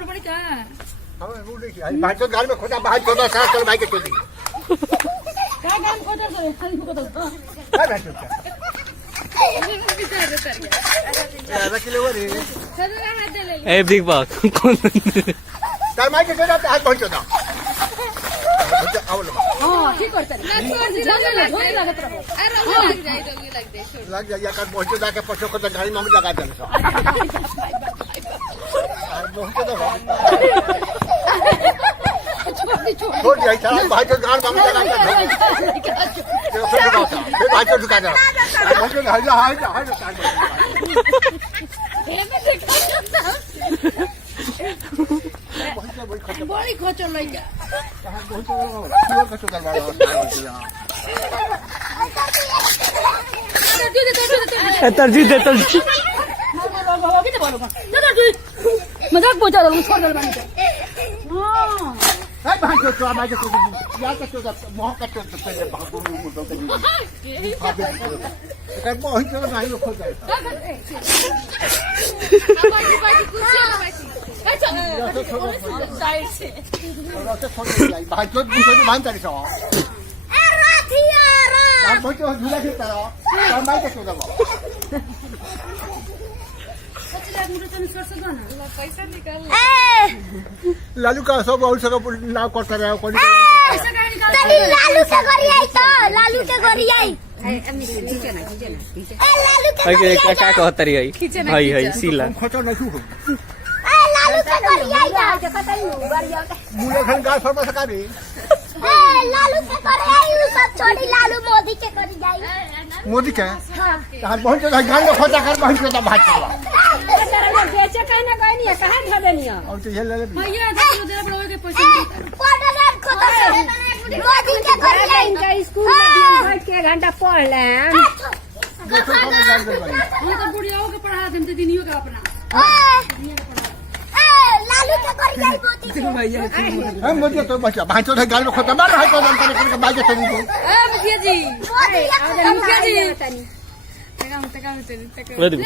बुड़ पड़ी का हम बुड़ देखी आई भाई तो घर में खोदा भाई खोदा साथ चल भाई के चली का गान खोजर से हम को तो काय भाई तो यार किलो रे सदरा हाथ दे ले ए बिग बॉस कौन तार माई के चला हाथ पहुंच जा आओ लो हां ठीक करते ना छोड़ दी ढोली लागत रहो अरे लग जा या कर पहुंच जा के पछो को गाड़ी में लगा दे सो बहुत तो छोड़ दिया चला भाई तो गाड़ में लगा दे फिर भाई तो दुकान जा भाई तो हाय बड़ी खोचर लई जा तरजी दे तरजी मजाक बोचा रहा हूँ छोड़ दे बनी है भाई तो भाई तो या का तो मोह का तो पहले बाबू मुंडो के कर मोह तो नहीं खो जाए साइड से भाई तो दूसरे मान तारी सो ए राथियारा आप भाई तो झूला खेलता रहो हम भाई के सो दबो पैसा निकाल लालू का सब और सब नाव करता रहे कोनी तनी लालू के गोरी आई तो लालू के गोरी आई नीचे ना ए लालू के ओके का कहत रही है हाय सीला खचा नहीं छू ए लालू के गोरी आई जा कतई गोरी आई मुले खन गाय फरमा सका रे ए लालू के गोरी आई उ सब छोड़ी लालू मोदी के गोरी जाई मोदी के तार बहुत जगह गांव में खचा कर बहुत ज्यादा भाग चला बेचे कहना कोई नहीं है कहां खा देनी है और तो ये ले ले भैया देखो दे बड़ो के पैसे पढ़ना खोदा मोदी के गोरी आई इनका स्कूल में दिन भर के घंटा पढ़ ले देखो कब जान दे भाई हम तो बुढ़ियाओं के पढ़ा देम ते दिनियो के अपना ए लालू के गोरी आई मोदी के हम मुझे तो बच्चा भाई तो गांव में खचा मार है तो मन करे के बाजे चली गई ए मुखिया जी मोदी मुखिया जी तनी तका